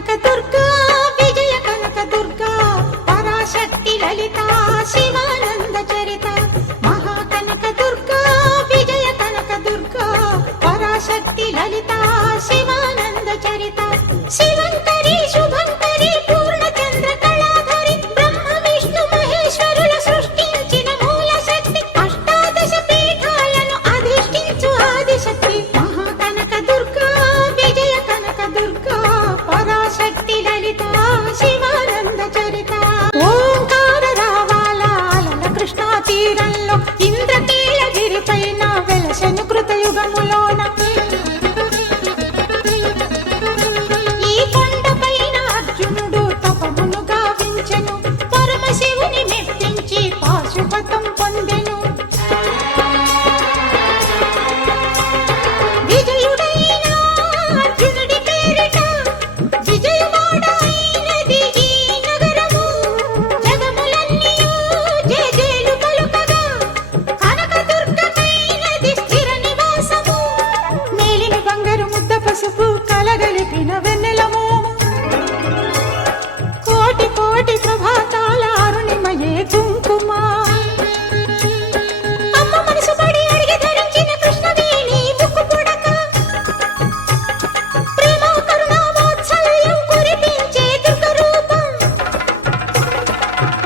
కనక దుర్గా విజయ కనక దుర్గా పరాశక్తి లలిత శివానంద చరిత మహా కనక దుర్గా విజయ కనక దుర్గా పరాశక్తి లలిత శివానంద చరిత శివంకరి శుభంకరి పూర్ణచంద్ర కళాధరి బ్రహ్మ విష్ణు మహేశ్వరుల సృష్టించిన మూల శక్తి అష్టాదశ పీఠాలను అధిష్ఠించు ఆదిశక్తి మహా కనక దుర్గా విజయ కనక దుర్గా పరాశక్తి లలిత శివానంద చరిత ఓంకార రావాల అలల కృష్ణా తీరంలో ఇంద్రకీలగిరి పైన వెలసెను కృతయుగములోన ఈ కొండపైన అర్జునుడు తపమును గావించెను పరమశివుని మెప్పించి పాశుపతం పొందెను విజయుడైన అర్జునుడి పేరిట విజయవాడ అయినది ఈ నగరము జగములన్నీయు జయజేలు పలుకగా కనకదుర్గకైనది స్థిర నివాసము మేలిన బంగారు ముద్ద పసుపు కలగలిపిన వెన్నెల మోము కోటి కోటి ప్రభాతాల అరుణిమయే కుంకుమ అమ్మ మనసు పడి అడిగి ధరించిన కృష్ణవేణి ముక్కు పుడక ప్రేమ కరుణ వాత్సల్యం కురిపించే దుర్గ రూపం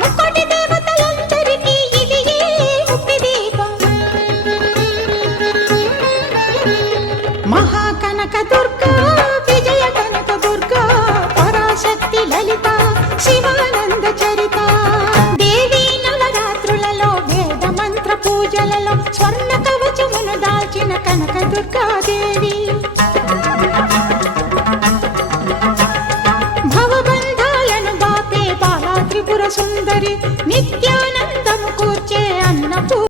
ముక్కోటి దేవతలందరికీ ఇది ముక్తి దీపం మహా కనక దుర్గా విజయ కనక దుర్గా పరాశక్తి లలిత శివానంద చరిత దేవి నవరాత్రులలో వేద మంత్ర పూజలలో స్వర్ణ కవచమును దాల్చిన కనక దుర్గాదేవి భవబంధాలను బాపే బాలా త్రిపుర సుందరి నిత్యాన